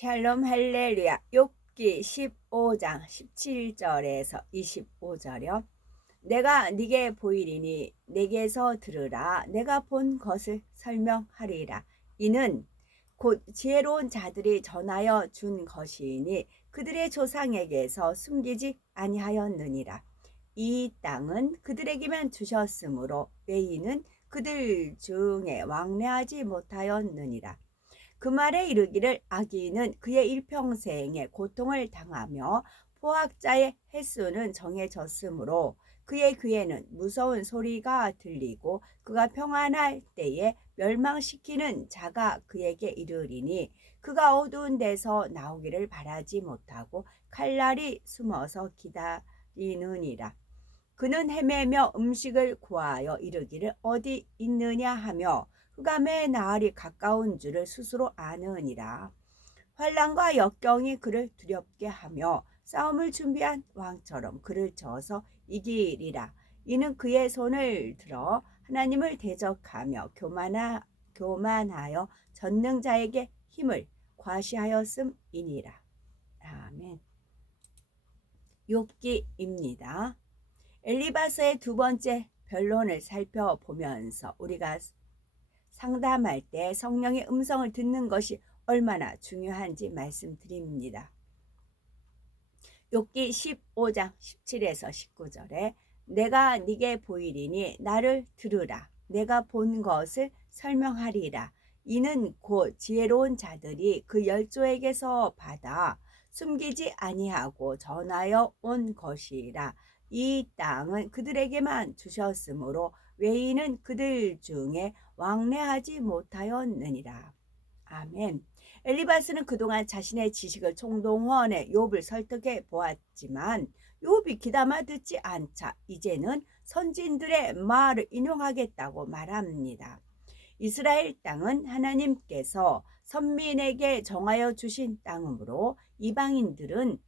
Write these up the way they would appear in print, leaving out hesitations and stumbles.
샬롬 할렐루야. 욥기 15장 17절에서 25절이요. 내가 네게 보이리니 내게서 들으라. 내가 본 것을 설명하리라. 이는 곧 지혜로운 자들이 전하여 준 것이니 그들의 조상에게서 숨기지 아니하였느니라. 이 땅은 그들에게만 주셨으므로 외인은 그들 중에 왕래하지 못하였느니라. 그 말에 이르기를 악인은 그의 일평생에 고통을 당하며 포악자의 횟수는 정해졌으므로 그의 귀에는 무서운 소리가 들리고 그가 평안할 때에 멸망시키는 자가 그에게 이르리니 그가 어두운 데서 나오기를 바라지 못하고 칼날이 숨어서 기다리느니라. 그는 헤매며 음식을 구하여 이르기를 어디 있느냐 하며 흑암의 나흘이 가까운 줄을 스스로 아느니라. 환난과 역경이 그를 두렵게 하며 싸움을 준비한 왕처럼 그를 져서 이기리라. 이는 그의 손을 들어 하나님을 대적하며 교만하여 전능자에게 힘을 과시하였음이니라. 아멘. 욥기입니다. 엘리바스의 두 번째 변론을 살펴보면서 우리가 상담할 때 성령의 음성을 듣는 것이 얼마나 중요한지 말씀드립니다. 욥기 15장 17에서 19절에 내가 네게 보이리니 나를 들으라. 내가 본 것을 설명하리라. 이는 곧 지혜로운 자들이 그 열조에게서 받아 숨기지 아니하고 전하여 온 것이라. 이 땅은 그들에게만 주셨으므로 외인은 그들 중에 왕래하지 못하였느니라. 아멘. 엘리바스는 그동안 자신의 지식을 총동원해 욥을 설득해 보았지만 욥이 귀담아 듣지 않자 이제는 선진들의 말을 인용하겠다고 말합니다. 이스라엘 땅은 하나님께서 선민에게 정하여 주신 땅이므로 이방인은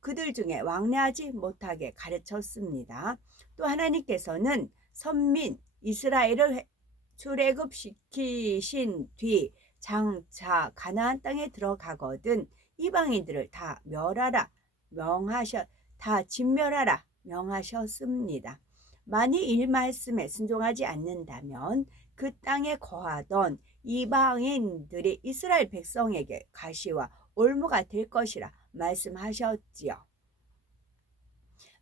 그들 중에 왕래하지 못하게 가르쳤습니다. 또 하나님께서는 선민 이스라엘을 출애굽시키신 뒤 장차 가나안 땅에 들어가거든 이방인들을 다 진멸하라 명하셨습니다. 만일 이 말씀에 순종하지 않는다면 그 땅에 거하던 이방인들이 이스라엘 백성에게 가시와 올무가 될 것이라 말씀하셨지요.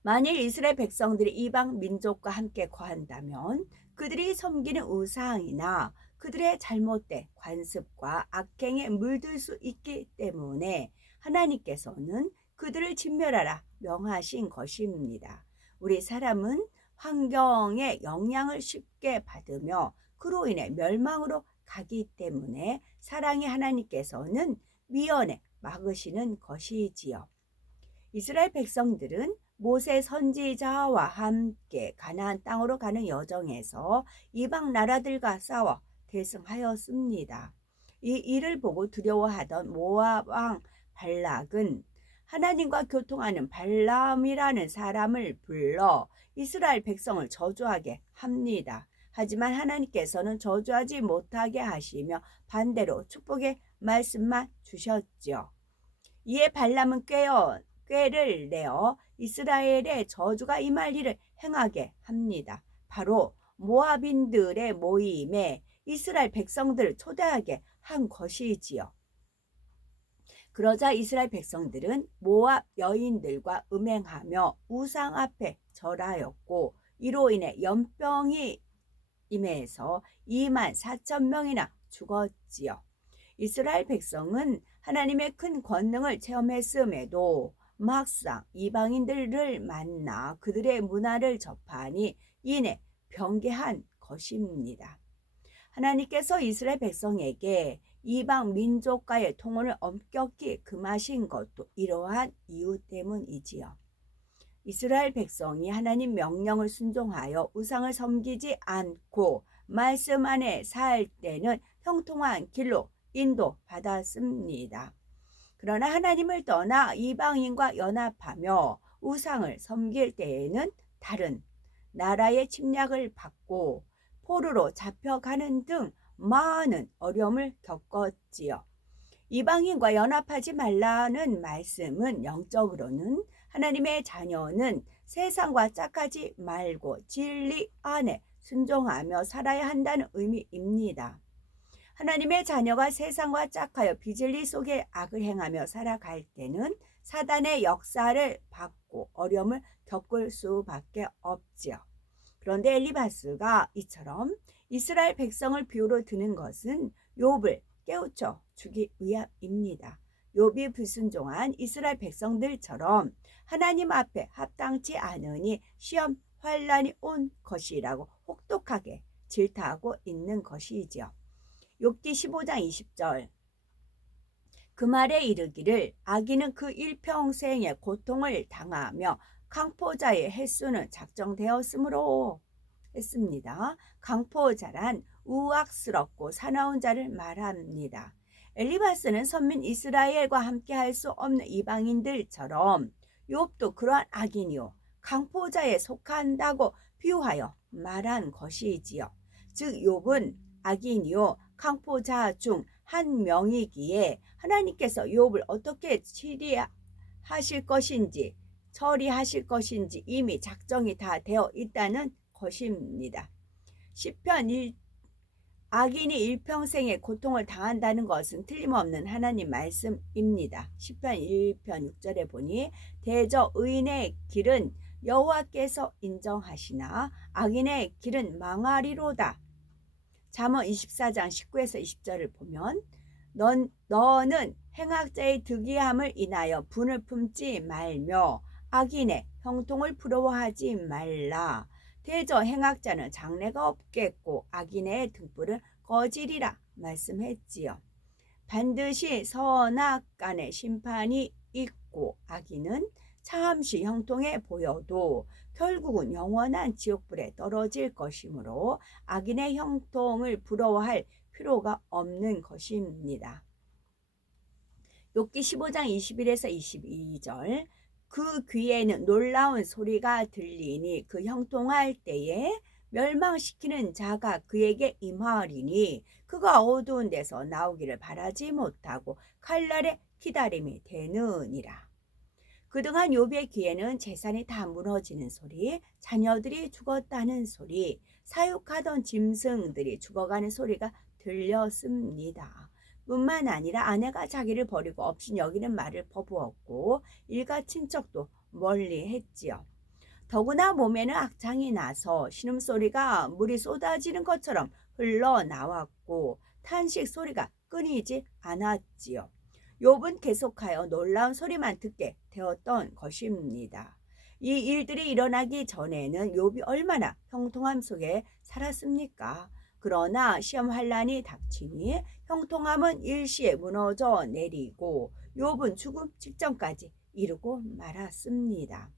만일 이스라엘 백성들이 이방 민족과 함께 거한다면 그들이 섬기는 우상이나 그들의 잘못된 관습과 악행에 물들 수 있기 때문에 하나님께서는 그들을 진멸하라 명하신 것입니다. 우리 사람은 환경의 영향을 쉽게 받으며 그로 인해 멸망으로 가기 때문에 사랑의 하나님께서는 미연에 막으시는 것이지요. 이스라엘 백성들은 모세 선지자와 함께 가나안 땅으로 가는 여정에서 이방 나라들과 싸워 대승하였습니다. 이 일을 보고 두려워하던 모압 왕 발락은 하나님과 교통하는 발람이라는 사람을 불러 이스라엘 백성을 저주하게 합니다. 하지만 하나님께서는 저주하지 못하게 하시며 반대로 축복의 말씀만 주셨죠. 이에 발람은 꾀를 내어 이스라엘의 저주가 임할 일을 행하게 합니다. 바로 모압인들의 모임에 이스라엘 백성들을 초대하게 한 것이지요. 그러자 이스라엘 백성들은 모압 여인들과 음행하며 우상 앞에 절하였고 이로 인해 연병이 임해서 24,000명이나 죽었지요. 이스라엘 백성은 하나님의 큰 권능을 체험했음에도 막상 이방인들을 만나 그들의 문화를 접하니 이내 변개한 것입니다. 하나님께서 이스라엘 백성에게 이방 민족과의 통혼을 엄격히 금하신 것도 이러한 이유 때문이지요. 이스라엘 백성이 하나님 명령을 순종하여 우상을 섬기지 않고 말씀 안에 살 때는 형통한 길로 인도받았습니다. 그러나 하나님을 떠나 이방인과 연합하며 우상을 섬길 때에는 다른 나라의 침략을 받고 포로로 잡혀가는 등 많은 어려움을 겪었지요. 이방인과 연합하지 말라는 말씀은 영적으로는 하나님의 자녀는 세상과 짝하지 말고 진리 안에 순종하며 살아야 한다는 의미입니다. 하나님의 자녀가 세상과 짝하여 비진리 속에 악을 행하며 살아갈 때는 사단의 역사를 받고 어려움을 겪을 수밖에 없지요. 그런데 엘리바스가 이처럼 이스라엘 백성을 비유로 드는 것은 욥을 깨우쳐 주기 위함입니다. 욥이 불순종한 이스라엘 백성들처럼 하나님 앞에 합당치 않으니 시험 환란이 온 것이라고 혹독하게 질타하고 있는 것이지요. 욥기 15장 20절 그 말에 이르기를 악인은 그 일평생의 고통을 당하며 강포자의 횟수는 작정되었으므로 했습니다. 강포자란 우악스럽고 사나운 자를 말합니다. 엘리바스는 선민 이스라엘과 함께 할 수 없는 이방인들처럼 욥도 그러한 악인이요 강포자에 속한다고 비유하여 말한 것이지요. 즉 욥은 악인이요 강포자 중 한 명이기에 하나님께서 욥을 어떻게 처리하실 것인지 이미 작정이 다 되어 있다는 것입니다. 시편 악인이 일평생의 고통을 당한다는 것은 틀림없는 하나님 말씀입니다. 시편 1편 6절에 보니 대저 의인의 길은 여호와께서 인정하시나 악인의 길은 망하리로다. 잠언 24장 19에서 20절을 보면 너는 행악자의 득이함을 인하여 분을 품지 말며 악인의 형통을 부러워하지 말라. 대저 행악자는 장래가 없겠고 악인의 등불은 꺼지리라 말씀했지요. 반드시 선악간의 심판이 있고 악인은 잠시 형통해 보여도 결국은 영원한 지옥불에 떨어질 것이므로 악인의 형통을 부러워할 필요가 없는 것입니다. 욥기 15장 21에서 22절 그 귀에는 놀라운 소리가 들리니 그 형통할 때에 멸망시키는 자가 그에게 임하리니 그가 어두운 데서 나오기를 바라지 못하고 칼날의 기다림이 되느니라. 그동안 욥의 귀에는 재산이 다 무너지는 소리, 자녀들이 죽었다는 소리, 사육하던 짐승들이 죽어가는 소리가 들렸습니다. 뿐만 아니라 아내가 자기를 버리고 없인 여기는 말을 퍼부었고 일가 친척도 멀리했지요. 더구나 몸에는 악창이 나서 신음소리가 물이 쏟아지는 것처럼 흘러나왔고 탄식 소리가 끊이지 않았지요. 욥은 계속하여 놀라운 소리만 듣게 되었던 것입니다. 이 일들이 일어나기 전에는 욥이 얼마나 형통함 속에 살았습니까? 그러나 시험 환란이 닥치니 형통함은 일시에 무너져 내리고 욥은 죽음 직전까지 이르고 말았습니다.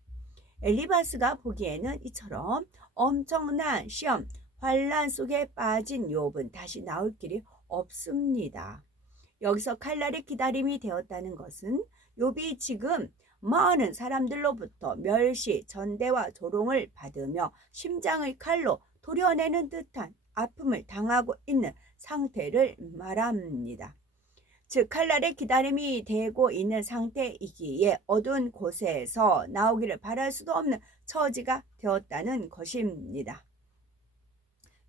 엘리바스가 보기에는 이처럼 엄청난 시험 환란 속에 빠진 욥은 다시 나올 길이 없습니다. 여기서 칼날의 기다림이 되었다는 것은 욥이 지금 많은 사람들로부터 멸시, 전대와 조롱을 받으며 심장을 칼로 도려내는 듯한 아픔을 당하고 있는 상태를 말합니다. 즉 칼날의 기다림이 되고 있는 상태이기에 어두운 곳에서 나오기를 바랄 수도 없는 처지가 되었다는 것입니다.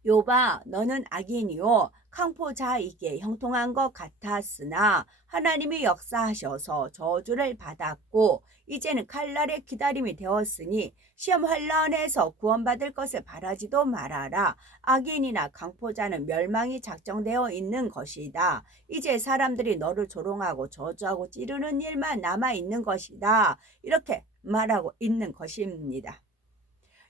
욥아 너는 악인이요 강포자이게 형통한 것 같았으나 하나님이 역사하셔서 저주를 받았고 이제는 칼날의 기다림이 되었으니 시험 환란에서 구원받을 것을 바라지도 말아라. 악인이나 강포자는 멸망이 작정되어 있는 것이다. 이제 사람들이 너를 조롱하고 저주하고 찌르는 일만 남아있는 것이다. 이렇게 말하고 있는 것입니다.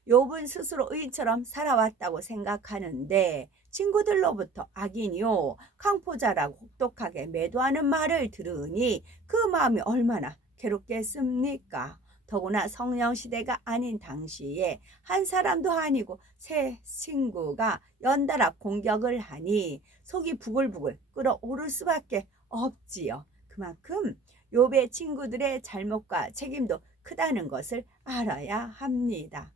욥은 스스로 의인처럼 살아왔다고 생각하는데 친구들로부터 악인이요 강포자라고 혹독하게 매도하는 말을 들으니 그 마음이 얼마나 괴롭겠습니까? 더구나 성령시대가 아닌 당시에 한 사람도 아니고 세 친구가 연달아 공격을 하니 속이 부글부글 끓어오를 수밖에 없지요. 그만큼 욥의 친구들의 잘못과 책임도 크다는 것을 알아야 합니다.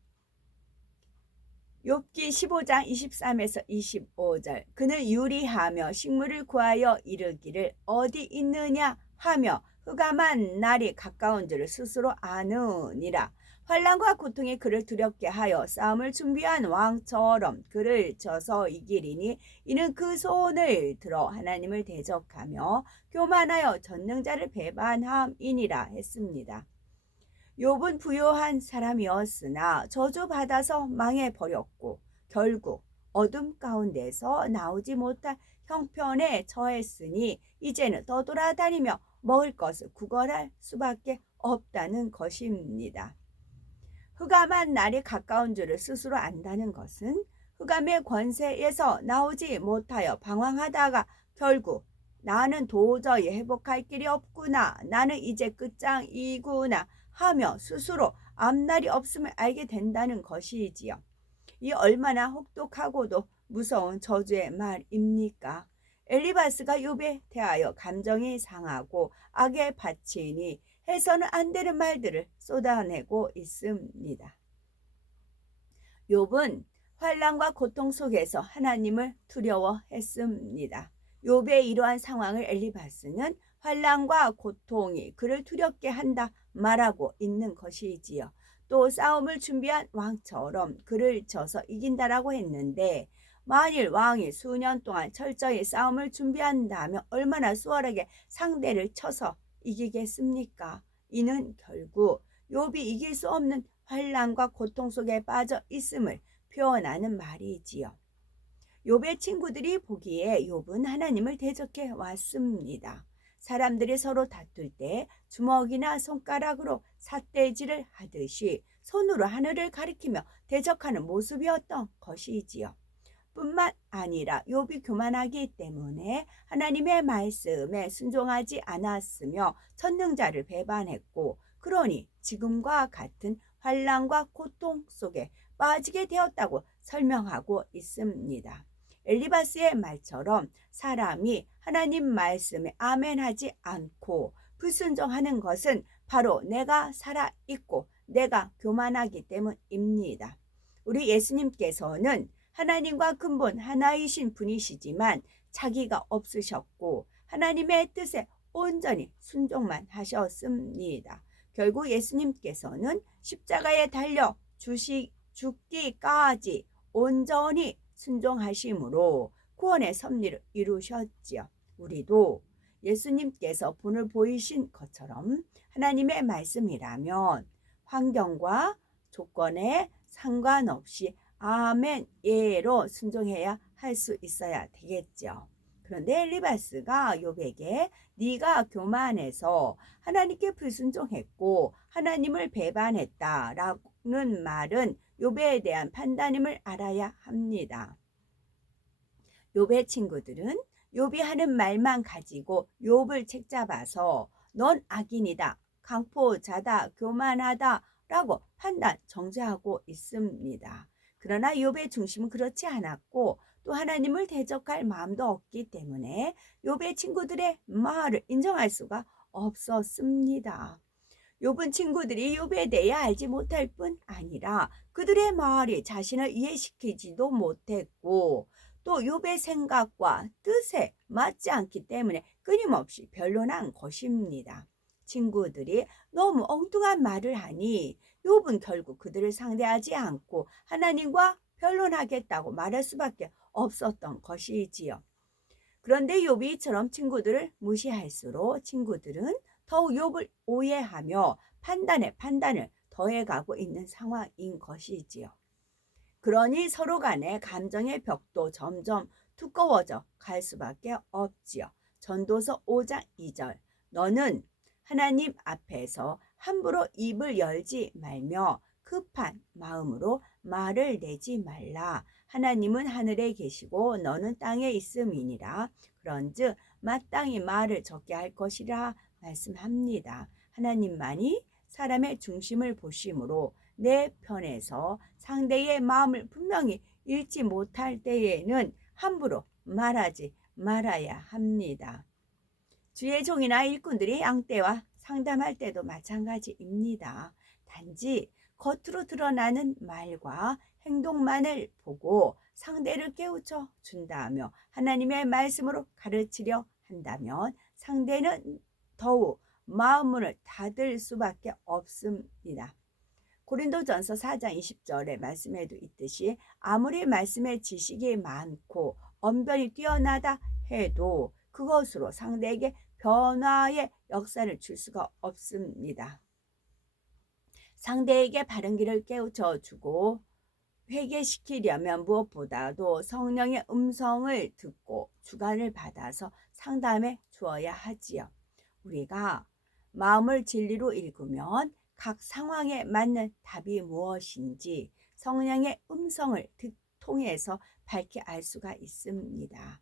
욥기 15장 23에서 25절. 그는 유리하며 식물을 구하여 이르기를 어디 있느냐 하며 흑암한 날이 가까운 줄을 스스로 아느니라. 환난과 고통이 그를 두렵게 하여 싸움을 준비한 왕처럼 그를 쳐서 이기리니 이는 그 손을 들어 하나님을 대적하며 교만하여 전능자를 배반함이니라 했습니다. 욥은 부유한 사람이었으나 저주받아서 망해버렸고 결국 어둠 가운데서 나오지 못할 형편에 처했으니 이제는 떠돌아다니며 먹을 것을 구걸할 수밖에 없다는 것입니다. 흑암한 날이 가까운 줄을 스스로 안다는 것은 흑암의 권세에서 나오지 못하여 방황하다가 결국 나는 도저히 회복할 길이 없구나, 나는 이제 끝장이구나 하며 스스로 앞날이 없음을 알게 된다는 것이지요. 이 얼마나 혹독하고도 무서운 저주의 말입니까? 엘리바스가 욥에 대하여 감정이 상하고 악에 바치니 해서는 안 되는 말들을 쏟아내고 있습니다. 욥은 환난과 고통 속에서 하나님을 두려워했습니다. 욥의 이러한 상황을 엘리바스는 환난과 고통이 그를 두렵게 한다 말하고 있는 것이지요. 또 싸움을 준비한 왕처럼 그를 쳐서 이긴다라고 했는데 만일 왕이 수년 동안 철저히 싸움을 준비한다면 얼마나 수월하게 상대를 쳐서 이기겠습니까? 이는 결국 욥이 이길 수 없는 환난과 고통 속에 빠져 있음을 표현하는 말이지요. 욥의 친구들이 보기에 욥은 하나님을 대적해 왔습니다. 사람들이 서로 다툴 때 주먹이나 손가락으로 삿대질을 하듯이 손으로 하늘을 가리키며 대적하는 모습이었던 것이지요. 뿐만 아니라 욥이 교만하기 때문에 하나님의 말씀에 순종하지 않았으며 전능자를 배반했고 그러니 지금과 같은 환난과 고통 속에 빠지게 되었다고 설명하고 있습니다. 엘리바스의 말처럼 사람이 하나님 말씀에 아멘하지 않고 불순종하는 것은 바로 내가 살아있고 내가 교만하기 때문입니다. 우리 예수님께서는 하나님과 근본 하나이신 분이시지만 자기가 없으셨고 하나님의 뜻에 온전히 순종만 하셨습니다. 결국 예수님께서는 십자가에 달려 죽기까지 온전히 순종하심으로 구원의 섭리를 이루셨지요. 우리도 예수님께서 본을 보이신 것처럼 하나님의 말씀이라면 환경과 조건에 상관없이 아멘, 예로 순종해야 할 수 있어야 되겠죠. 그런데 엘리바스가 욥에게 네가 교만해서 하나님께 불순종했고 하나님을 배반했다라는 말은 욥에 대한 판단임을 알아야 합니다. 욥의 친구들은 욥이 하는 말만 가지고 욥을 책잡아서 넌 악인이다, 강포자다, 교만하다 라고 판단, 정죄하고 있습니다. 그러나 욥의 중심은 그렇지 않았고 또 하나님을 대적할 마음도 없기 때문에 욥의 친구들의 말을 인정할 수가 없었습니다. 욥은 친구들이 욥에 대해 알지 못할 뿐 아니라 그들의 말이 자신을 이해시키지도 못했고 또 욥의 생각과 뜻에 맞지 않기 때문에 끊임없이 변론한 것입니다. 친구들이 너무 엉뚱한 말을 하니 욥은 결국 그들을 상대하지 않고 하나님과 변론하겠다고 말할 수밖에 없었던 것이지요. 그런데 욥이 이처럼 친구들을 무시할수록 친구들은 더욱 욥을 오해하며 판단에 판단을 더해가고 있는 상황인 것이지요. 그러니 서로 간의 감정의 벽도 점점 두꺼워져 갈 수밖에 없지요. 전도서 5장 2절 너는 하나님 앞에서 함부로 입을 열지 말며 급한 마음으로 말을 내지 말라. 하나님은 하늘에 계시고 너는 땅에 있음이니라. 그런즉 마땅히 말을 적게 할 것이라 말씀합니다. 하나님만이 사람의 중심을 보심으로 내 편에서 상대의 마음을 분명히 읽지 못할 때에는 함부로 말하지 말아야 합니다. 주의 종이나 일꾼들이 양떼와 상담할 때도 마찬가지입니다. 단지 겉으로 드러나는 말과 행동만을 보고 상대를 깨우쳐 준다며 하나님의 말씀으로 가르치려 한다면 상대는 더욱 마음문을 닫을 수밖에 없습니다. 고린도전서 4장 20절의 말씀에도 있듯이 아무리 말씀의 지식이 많고 언변이 뛰어나다 해도 그것으로 상대에게 변화의 역사를 줄 수가 없습니다. 상대에게 바른 길을 깨우쳐 주고 회개시키려면 무엇보다도 성령의 음성을 듣고 주관을 받아서 상담해 주어야 하지요. 우리가 마음을 진리로 읽으면 각 상황에 맞는 답이 무엇인지 성령의 음성을 통해서 밝히 알 수가 있습니다.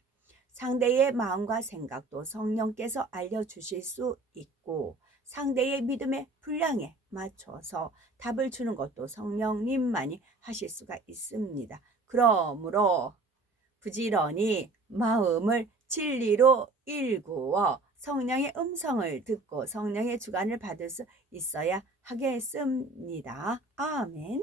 상대의 마음과 생각도 성령께서 알려주실 수 있고 상대의 믿음의 분량에 맞춰서 답을 주는 것도 성령님만이 하실 수가 있습니다. 그러므로 부지런히 마음을 진리로 일구어 성령의 음성을 듣고 성령의 주관을 받을 수 있어야 하겠습니다. 아멘.